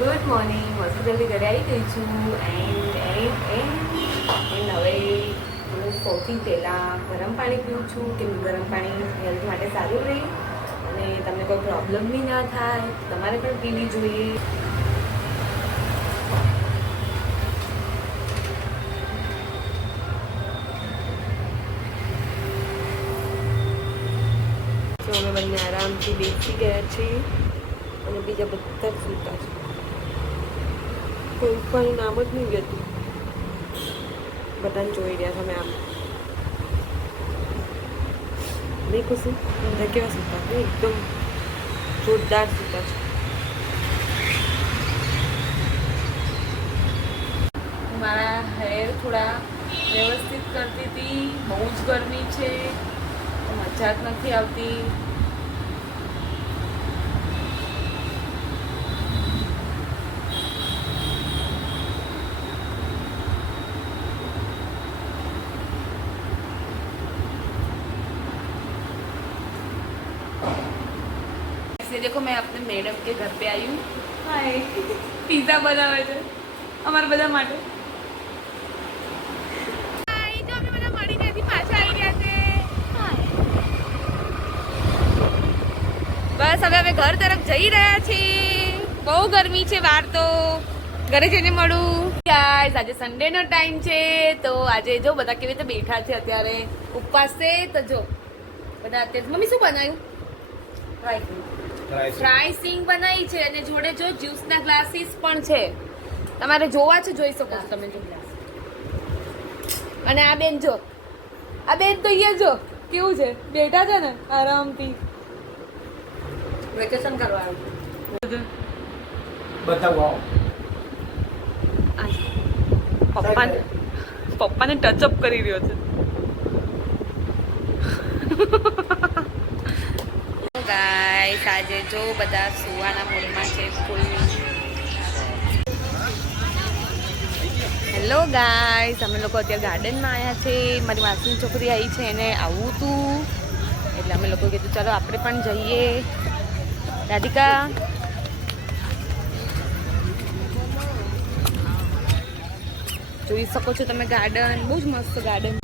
Good morning. હોસ્પિટલથી ઘરે આવી ગઈ છું એન્ડ હવે હું સૌથી પહેલાં ગરમ પાણી પીઉં છું કે ગરમ પાણી હેલ્થ માટે સારું રહે અને તમને કોઈ પ્રોબ્લેમ બી ના થાય. તમારે પણ પીવી જોઈએ. તો અમે બંને આરામથી બેસી ગયા છીએ અને બીજા બધા જ સૂતા છે. કોઈ ઉપરનું નામ જ નહીં લેતું. બધાને જોઈ રહ્યા તમે આમ નહીં ખુશી બધા કેવા સૂતા છે? એકદમ જોરદાર સૂતા છે. મારા હેર થોડા વ્યવસ્થિત કરતી હતી. બહુ જ ગરમી છે, મજા જ નથી આવતી. देखो मैं अपने मैडम के घर पे आई हूँ. हाय पिज़्ज़ा बनावे છે અમારા બધા માટે. બસ હવે અમે ઘર તરફ જઈ રહ્યા છીએ. બહુ ગરમી છે બહાર, તો ઘરે જઈને મળું. ગાઈસ આજે સન્ડે નો ટાઈમ છે, તો આજે જો બધા કેવી રીતે બેઠા છે. અત્યારે ઉપવાસ છે, તો જો બધા અત્યારે મમ્મી શું બનાવ્યું? ફ્રાય સિંગ બનાવી છે અને જોડે જો જ્યુસ ના ગ્લાસીસ પણ છે. તમારે જોવા છે, જોઈ શકો છો તમે. જો અને આ બેન જો, આ બેન તો અહીંયા જો કેવું છે, બેઠા છે ને આરામથી. વેકેશન કરવા આવ્યું. બતાવો પપ્પાને ટચઅપ કરી રહ્યો છે. ગાઈસ આજે જો બધા સુવાના મૂડમાં છે ફૂલ. હેલો ગાઈસ, અમે લોકો અત્યારે ગાર્ડનમાં આવ્યા છે. મારી માસીની છોકરી આવી છે, એને આવવું હતું એટલે અમે લોકો કીધું ચાલો આપણે પણ જઈએ. રાધિકા જોઈ શકો છો તમે ગાર્ડન, બહુ જ મસ્ત ગાર્ડન.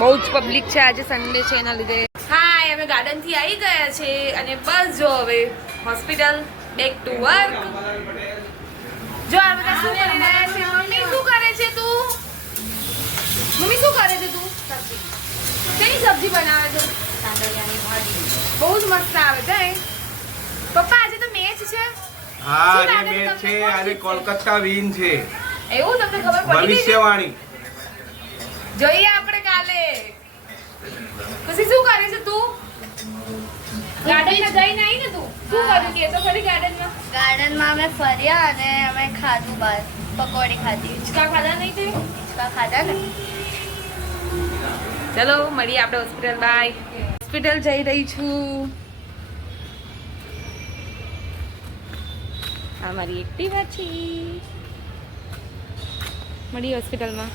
બહુ જ પબ્લિક છે, આજે સન્ડે છે એના લીધે. હા, અમે ગાર્ડન થી આવી ગયા છે અને બસ જો હવે હોસ્પિટલ બેક ટુ વર્ક. જો આ બધા શું કરી રહ્યા છે? મમ્મી શું કરે છે તું? મમ્મી શું કરે છે તું? કેની સબ્જી બનાવે છે? કાંદળિયાની ભાજી. બહુ જ મસ્ત આવે છે. પપ્પા આજે તો મેચ છે. હા, આજે મેચ છે. આજે કોલકાતા વિન છે. એવું તમને ખબર પડી? ભવિષ્યવાણી જોઈએ આપણે કાલે. પછી શું કરે છે તું? ગાર્ડનમાં જઈને આવી ને તું? શું કર્યું કે તો ખરી ગાર્ડનમાં? ગાર્ડનમાં અમે ફર્યા અને અમે ખાધું બહાર. પકોડી ખાધી. હિંચકા ખાધા નહીં તે? હિંચકા ખાધા ને. ચલો મળીએ આપણે હોસ્પિટલ. બાય. હોસ્પિટલ જઈ રહી છું. આ મારી એક્ટિવા છે. મળીએ હોસ્પિટલમાં.